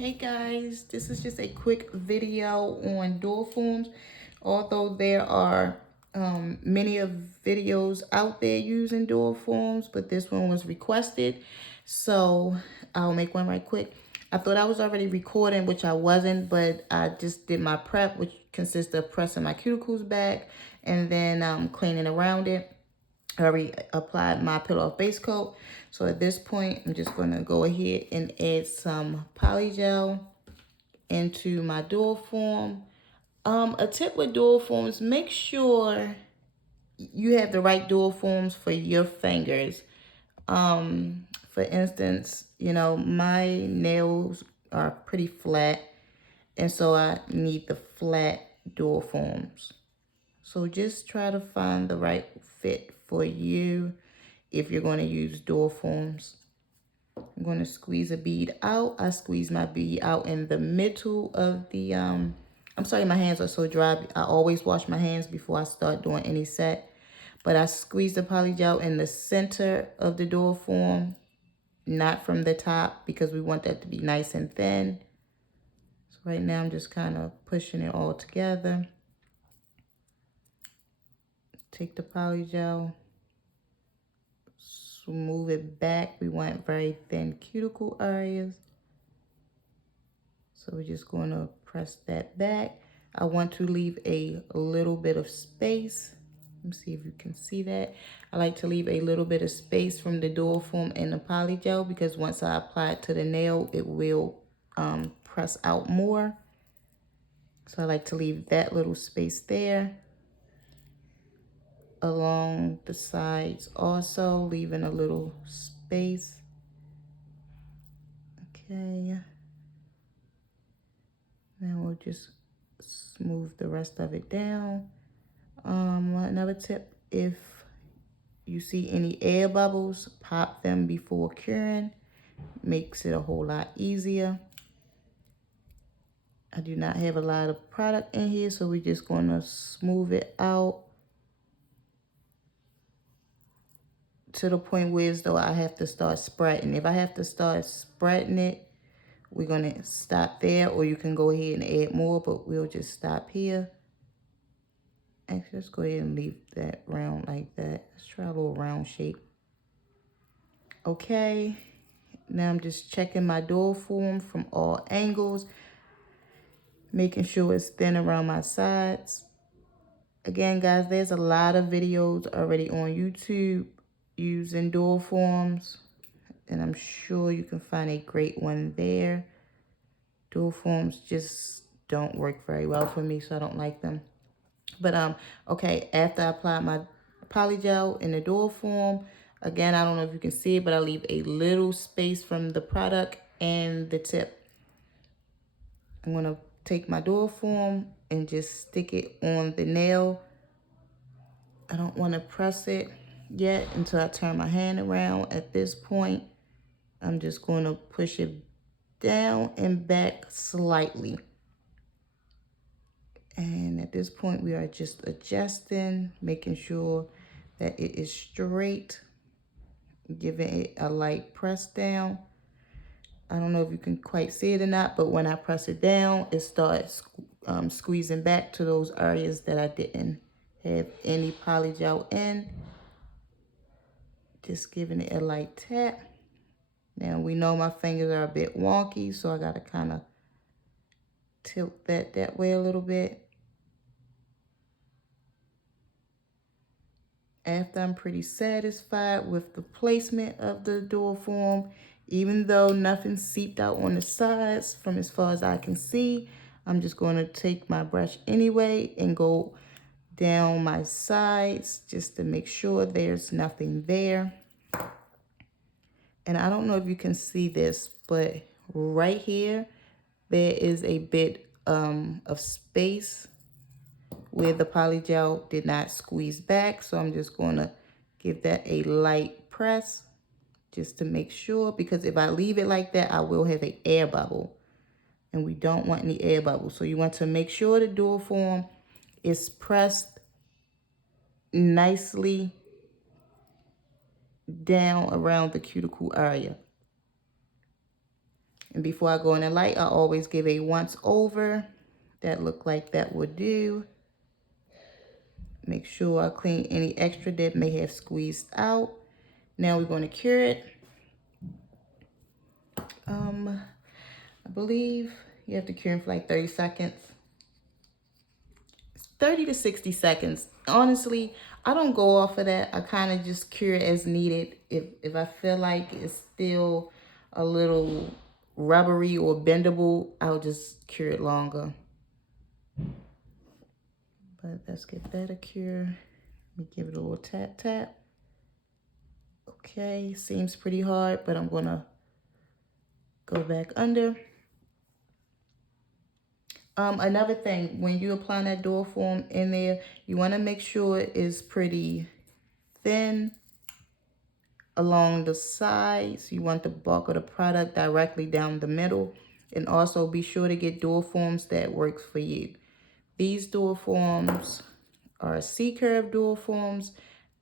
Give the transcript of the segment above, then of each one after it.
Hey guys, this is just a quick video on dual forms. Although there are many of videos out there using dual forms, but this one was requested, so I'll make one right quick. I thought I was already recording, which I wasn't, but I just did my prep, which consists of pressing my cuticles back and then cleaning around it. I already applied my peel off base coat. So at this point, I'm just going to go ahead and add some Polygel into my dual form. A tip with dual forms, make sure you have the right dual forms for your fingers. For instance, you know, my nails are pretty flat, and so I need the flat dual forms. So just try to find the right fit for you if you're going to use dual forms. I'm going to squeeze a bead out. I squeeze my bead out in the middle of the, I'm sorry, my hands are so dry. I always wash my hands before I start doing any set. But I squeeze the polygel in the center of the dual form, not from the top, because we want that to be nice and thin. So right now I'm just kind of pushing it all together. Take the polygel, move it back. We want very thin cuticle areas. So we're just going to press that back. I want to leave a little bit of space. Let me see if you can see that. I like to leave a little bit of space from the dual form and the polygel, because once I apply it to the nail, it will press out more. So I like to leave that little space there. Along the sides also, leaving a little space. Okay. Now we'll just smooth the rest of it down. Another tip, if you see any air bubbles, pop them before curing. Makes it a whole lot easier. I do not have a lot of product in here, so we're just going to smooth it out to the point where as though I have to start spreading. If I have to start spreading it, we're going to stop there, or you can go ahead and add more, but we'll just stop here. Actually, let's go ahead and leave that round like that. Let's try a little round shape. Okay, now I'm just checking my dual form from all angles, making sure it's thin around my sides. Again, guys, there's a lot of videos already on YouTube using dual forms, and I'm sure you can find a great one there. Dual forms just don't work very well for me, so I don't like them. But okay, after I apply my polygel in the dual form, again, I don't know if you can see it, but I leave a little space from the product and the tip. I'm gonna take my dual form and just stick it on the nail. I don't want to press it yet until I turn my hand around. At this point, I'm just going to push it down and back slightly. And at this point, we are just adjusting, making sure that it is straight, giving it a light press down. I don't know if you can quite see it or not, but when I press it down, it starts squeezing back to those areas that I didn't have any polygel in. Just giving it a light tap. Now we know my fingers are a bit wonky, so I gotta kind of tilt that way a little bit. After I'm pretty satisfied with the placement of the dual form, even though nothing seeped out on the sides from as far as I can see, I'm just going to take my brush anyway and go down my sides just to make sure there's nothing there. And I don't know if you can see this, but right here, there is a bit of space where the polygel did not squeeze back. So I'm just going to give that a light press just to make sure, because if I leave it like that, I will have an air bubble, and we don't want any air bubbles. So you want to make sure the dual form is pressed nicely down around the cuticle area. And before I go in the light, I always give a once over. That look like that would do. Make sure I clean any extra that may have squeezed out. Now we're going to cure it. I believe you have to cure it for like 30 seconds. 30 to 60 seconds. Honestly, I don't go off of that. I kind of just cure it as needed. If I feel like it's still a little rubbery or bendable, I'll just cure it longer. But let's get that a cure. Let me give it a little tap tap. Okay, seems pretty hard, but I'm gonna go back under. Another thing, when you apply that door form in there, you want to make sure it is pretty thin along the sides. You want the bulk of the product directly down the middle. And also be sure to get door forms that works for you. These door forms are C-curve door forms,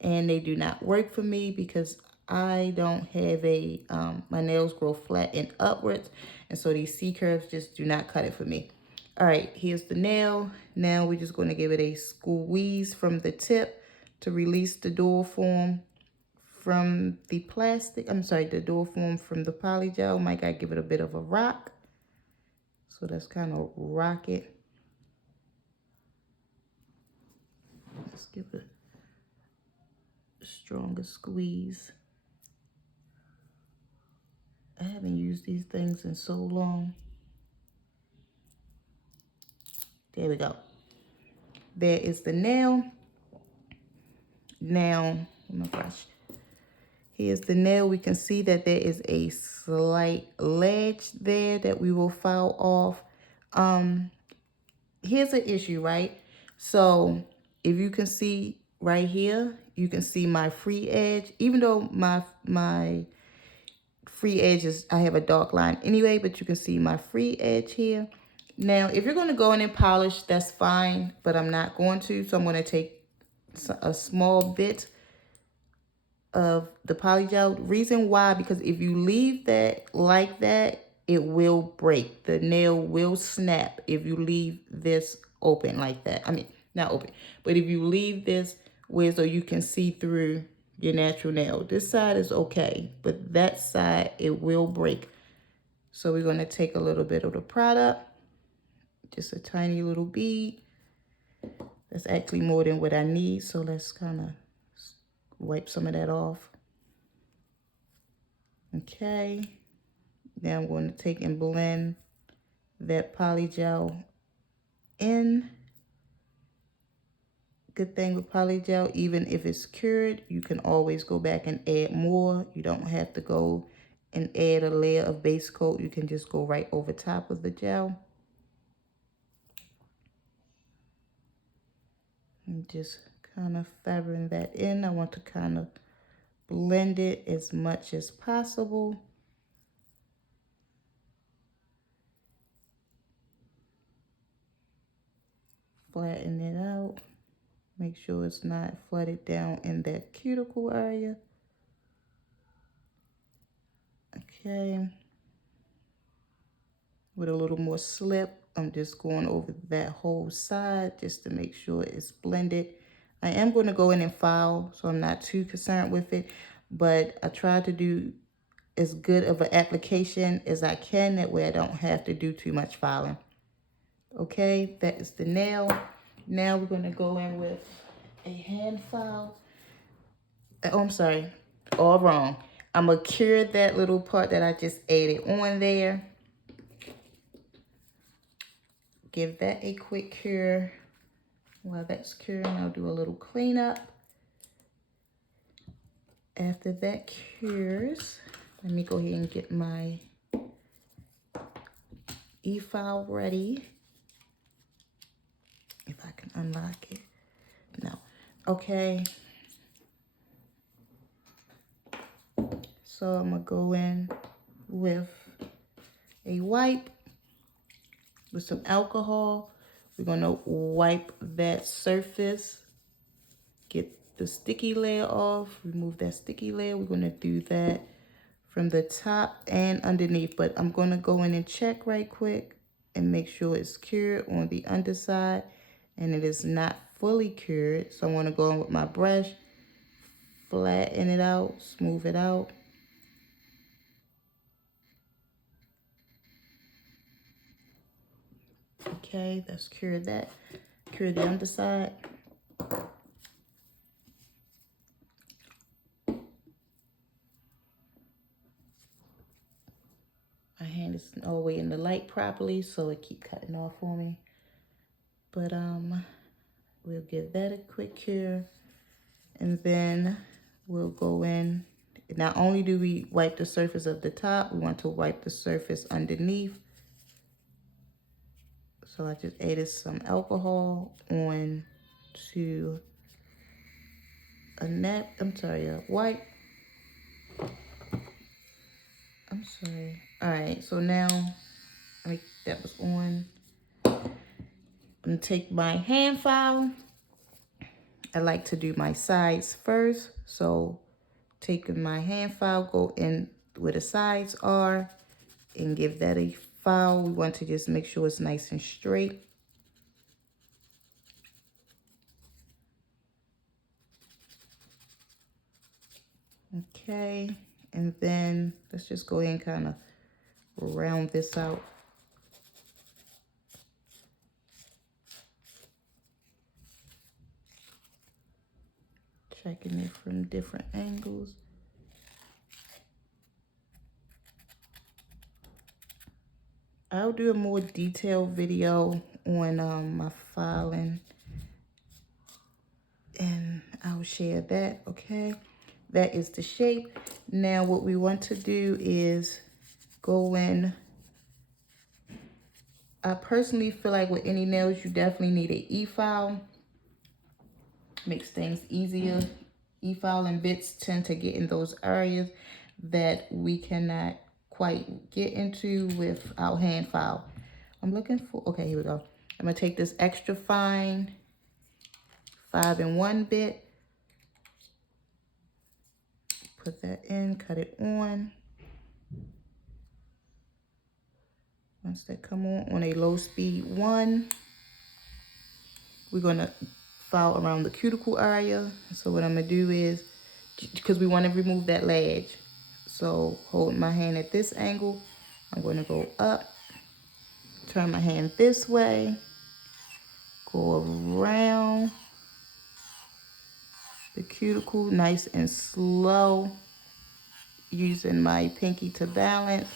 and they do not work for me because I don't have a, my nails grow flat and upwards. And so these C-curves just do not cut it for me. All right, here's the nail. Now we're just going to give it a squeeze from the tip to release the door form from the plastic. I'm sorry, the door form from the polygel. Might gotta give it a bit of a rock. So let's kind of rock it. Let's give it a stronger squeeze. I haven't used these things in so long. There we go. There is the nail. Now, oh my gosh. Here's the nail. We can see that there is a slight ledge there that we will file off. Here's an issue, right? So if you can see right here, you can see my free edge. Even though my free edge is, I have a dark line anyway, but you can see my free edge here. Now, if you're going to go in and polish, that's fine, but I'm not going to. So I'm going to take a small bit of the polygel. Reason why, because if you leave that like that, it will break. The nail will snap if you leave this open like that. I mean, not open, but if you leave this where so you can see through your natural nail. This side is okay, but that side, it will break. So we're going to take a little bit of the product, just a tiny little bead. That's actually more than what I need, so let's kind of wipe some of that off. Okay. Now I'm going to take and blend that polygel in. Good thing with polygel, even if it's cured, you can always go back and add more. You don't have to go and add a layer of base coat. You can just go right over top of the gel. And just kind of feathering that in. I want to kind of blend it as much as possible. Flatten it out. Make sure it's not flooded down in that cuticle area. Okay. With a little more slip, I'm just going over that whole side just to make sure it's blended. I am going to go in and file, so I'm not too concerned with it, but I try to do as good of an application as I can. That way I don't have to do too much filing. Okay, that is the nail. Now we're going to go in with a hand file. Oh, I'm sorry, all wrong. I'm going to cure that little part that I just added on there. Give that a quick cure. While that's curing, I'll do a little cleanup. After that cures, let me go ahead and get my e-file ready. If I can unlock it. No. Okay. So I'm going to go in with a wipe with some alcohol. We're going to wipe that surface, get the sticky layer off, remove that sticky layer. We're going to do that from the top and underneath, but I'm going to go in and check right quick and make sure it's cured on the underside, and it is not fully cured. So I want to go in with my brush, flatten it out, smooth it out. Okay, that's cured that. Cure the underside. My hand is all the way in the light properly, so it keep cutting off for me. But we'll give that a quick cure, and then we'll go in. Not only do we wipe the surface of the top, we want to wipe the surface underneath. So I just added some alcohol on to a wipe. I'm sorry. All right, so now that was on. I'm gonna take my hand file. I like to do my sides first. So taking my hand file, go in where the sides are and give that a file. We want to just make sure it's nice and straight. Okay, and then let's just go ahead and kind of round this out. Checking it from different angles. I'll do a more detailed video on my filing, and I'll share that, okay? That is the shape. Now what we want to do is go in. I personally feel like with any nails, you definitely need an E-file. Makes things easier. E-file and bits tend to get in those areas that we cannot quite get into with our hand file. I'm looking for, okay, here we go. I'm gonna take this extra fine 5-in-1 bit, put that in, cut it on. Once that come on a low speed 1, we're gonna file around the cuticle area. So what I'm gonna do is, because we wanna remove that ledge. So holding my hand at this angle, I'm gonna go up, turn my hand this way, go around the cuticle nice and slow, using my pinky to balance,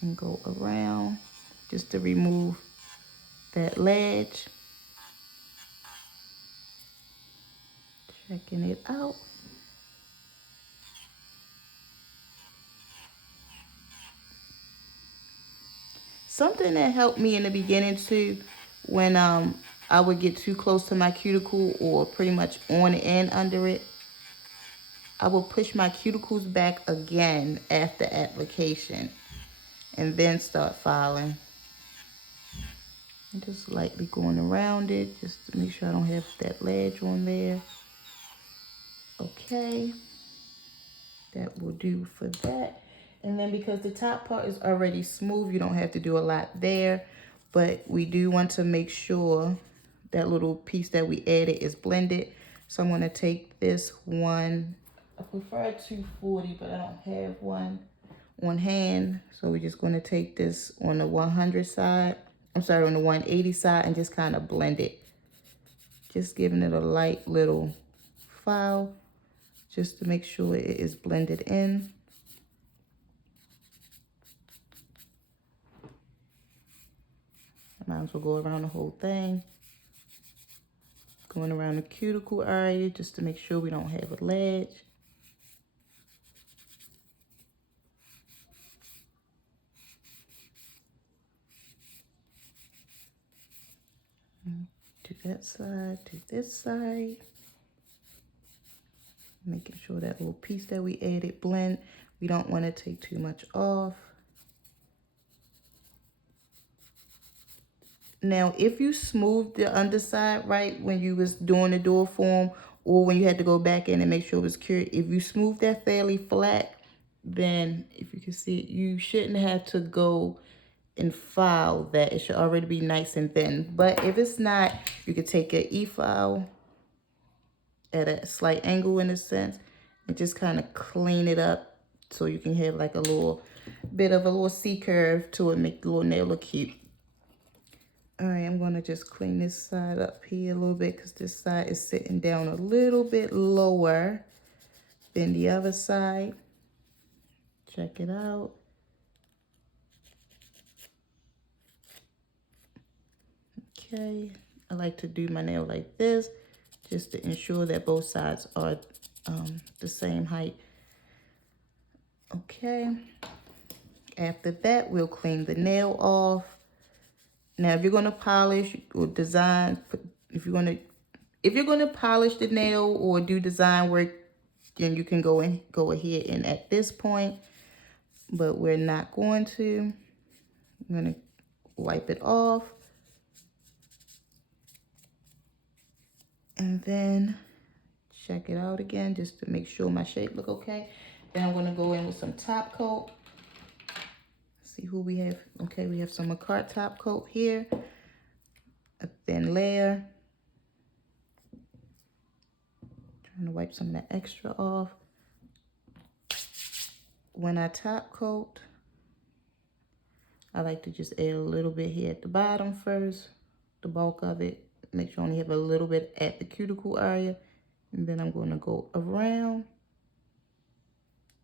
and go around just to remove that ledge. Checking it out. Something that helped me in the beginning too, when I would get too close to my cuticle or pretty much on and under it, I will push my cuticles back again after application and then start filing. I'm just lightly going around it just to make sure I don't have that ledge on there. Okay, that will do for that. And then because the top part is already smooth, you don't have to do a lot there, but we do want to make sure that little piece that we added is blended. So I'm gonna take this one, I prefer 240, but I don't have one on hand. So we're just gonna take this on the 100 side, on the 180 side, and just kind of blend it. Just giving it a light little file, just to make sure it is blended in. I might as well go around the whole thing. Going around the cuticle area just to make sure we don't have a ledge. Do that side, do this side. Making sure that little piece that we added blend. We don't want to take too much off. Now, if you smooth the underside right when you was doing the door form, or when you had to go back in and make sure it was cured. If you smooth that fairly flat, then if you can see it, you shouldn't have to go and file that. It should already be nice and thin. But if it's not, you could take an e-file at a slight angle in a sense and just kind of clean it up so you can have like a little bit of a little C curve to it, make the little nail look cute. All right, I'm gonna just clean this side up here a little bit because this side is sitting down a little bit lower than the other side. Check it out. Okay, I like to do my nail like this just to ensure that both sides are the same height. Okay, after that, we'll clean the nail off. Now, if you're gonna polish or design, if you're gonna polish the nail or do design work, then you can go ahead and at this point, but we're not going to. I'm gonna wipe it off. And then check it out again just to make sure my shape look okay. Then I'm gonna go in with some top coat. See who we have. Okay, we have some Macart top coat here. A thin layer. Trying to wipe some of that extra off. When I top coat, I like to just add a little bit here at the bottom first, the bulk of it. Make sure I only have a little bit at the cuticle area. And then I'm going to go around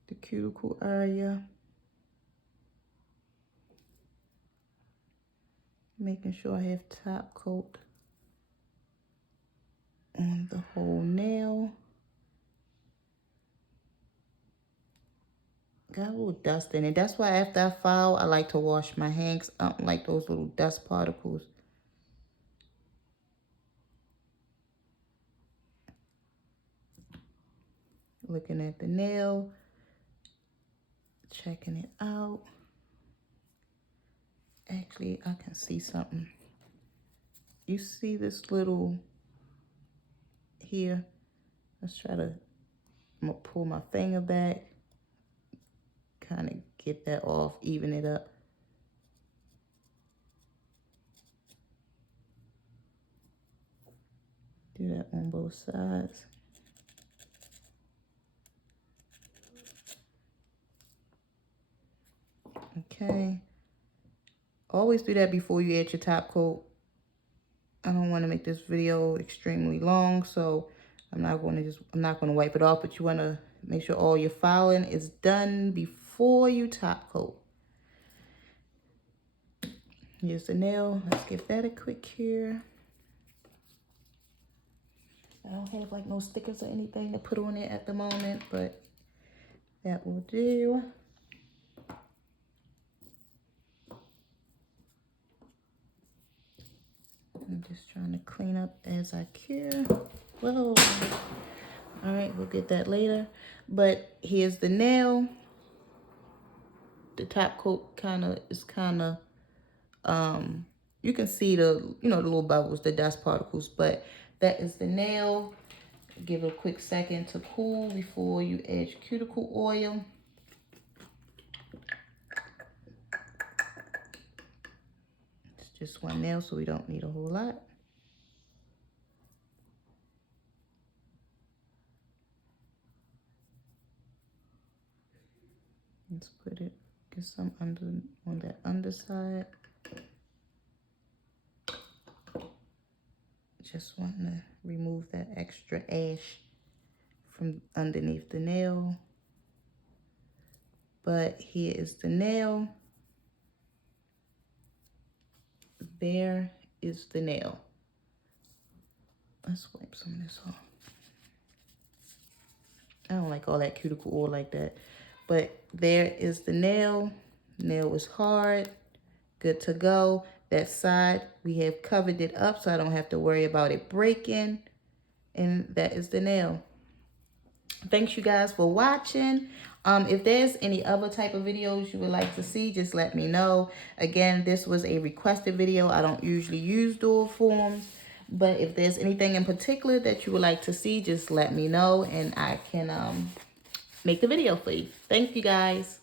the cuticle area. Making sure I have top coat on the whole nail. Got a little dust in it. That's why after I file, I like to wash my hands. I don't like those little dust particles. Looking at the nail, checking it out. Actually, I can see something. You see this little here? Let's try to, I'm gonna pull my finger back, kind of get that off, even it up. Do that on both sides. Okay. Always do that before you add your top coat. I don't want to make this video extremely long, so I'm not going to wipe it off, but you want to make sure all your filing is done before you top coat. Here's the nail. Let's give that a quick cure. I don't have like no stickers or anything to put on it at the moment, but that will do. I'm just trying to clean up as I cure. Whoa. All right, we'll get that later. But here's the nail. The top coat is you can see the, the little bubbles, the dust particles, but that is the nail. Give it a quick second to cool before you add your cuticle oil. It's just one nail, so we don't need a whole lot. Let's put it, get some on that underside. Just want to remove that extra ash from underneath the nail. But here is the nail. There is the nail. Let's wipe some of this off. I don't like all that cuticle oil like that. But there is the nail. Nail is hard. Good to go. That side, we have covered it up so I don't have to worry about it breaking. And that is the nail. Thanks you guys for watching. If there's any other type of videos you would like to see, just let me know. Again, this was a requested video. I don't usually use dual forms. But if there's anything in particular that you would like to see, just let me know and I can make the video for you. Thank you guys.